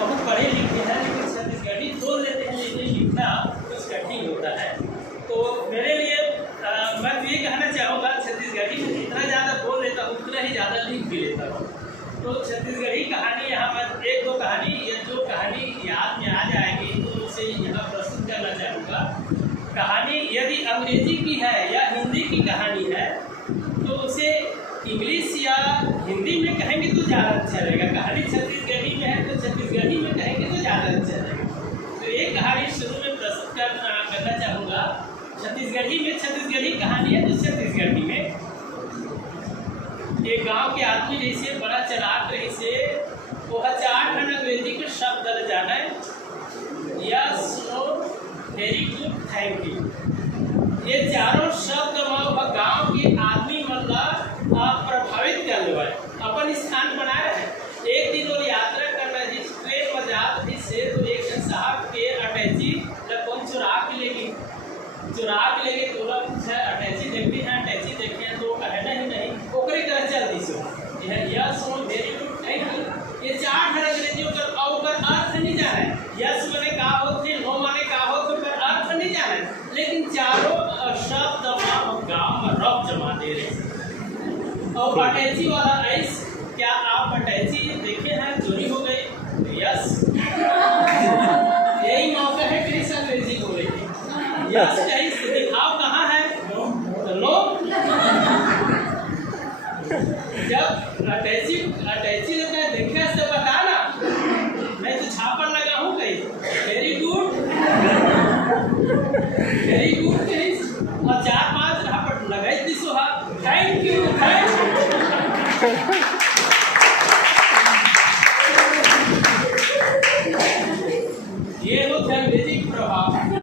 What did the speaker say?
बहुत पढ़े लिखे हैं लेकिन छत्तीसगढ़ी बोल लेते हैं लेकिन लिखना कुछ कठिन होता है। तो मेरे लिए मैं तो ये कहना चाहूँगा छत्तीसगढ़ी में जितना ज़्यादा बोल लेता हूँ उतना ही ज़्यादा लिख भी लेता हूँ। तो छत्तीसगढ़ी कहानी यहाँ मैं एक दो कहानी या जो कहानी याद में आ जाएगी तो उसे यहाँ प्रस्तुत करना चाहूँगा। कहानी यदि अंग्रेजी की है या हिंदी की कहानी है तो उसे इंग्लिश या हिंदी में कहेंगे तो ज़्यादा अच्छा रहेगा। कहानी छत्तीसगढ़ी में है तो छत्तीसगढ़ी में कहेंगे तो ज़्यादा अच्छा रहेगा। तो एक कहानी शुरू में प्रस्तुत करना चाहूँगा। छत्तीसगढ़ी में छत्तीसगढ़ी कहानी है तो छत्तीसगढ़ी में एक गांव के आदमी जैसे बड़ा चलाक रही से वो 4 अंग्रेजी के शब्द जाने yes no very good thank you. ये चारों शब्द गांव के आदमी मतलब प्रभावित कर ले अपन स्थान बनाए है। एक दिन वो यात्रा करना जिस ट्रेन में जात थी से तो एक साहब के अटैची कौन चुरा के लेगी तो अटैची देखती है अटैची देखे हैं तो कहना ही नहीं ओकरी तरह चल दी so yes no very good thank you. ये 4 अंग्रेजियों का अर्थ नहीं जाने यस माने का होते नो माने का होते पर अर्थ नहीं जाने लेकिन चारों शब्द हम गांव में रब जमा दे रहे। और अटैची वाला ऐस क्या आप अटैची देखे हैं चोरी हो गई यस यही मौका है कि इस अंग्रेजी बोले यस चाहिए दिखाओ कहाँ है तो नो। जब अटैची लगता है देखने से बताना मैं तो छापर लगा हूँ कहीं वेरी गुड कहीं और 4-5 छापर लगाई थी सुहा थैंक यू ये लोग अंग्रेजी प्रभाव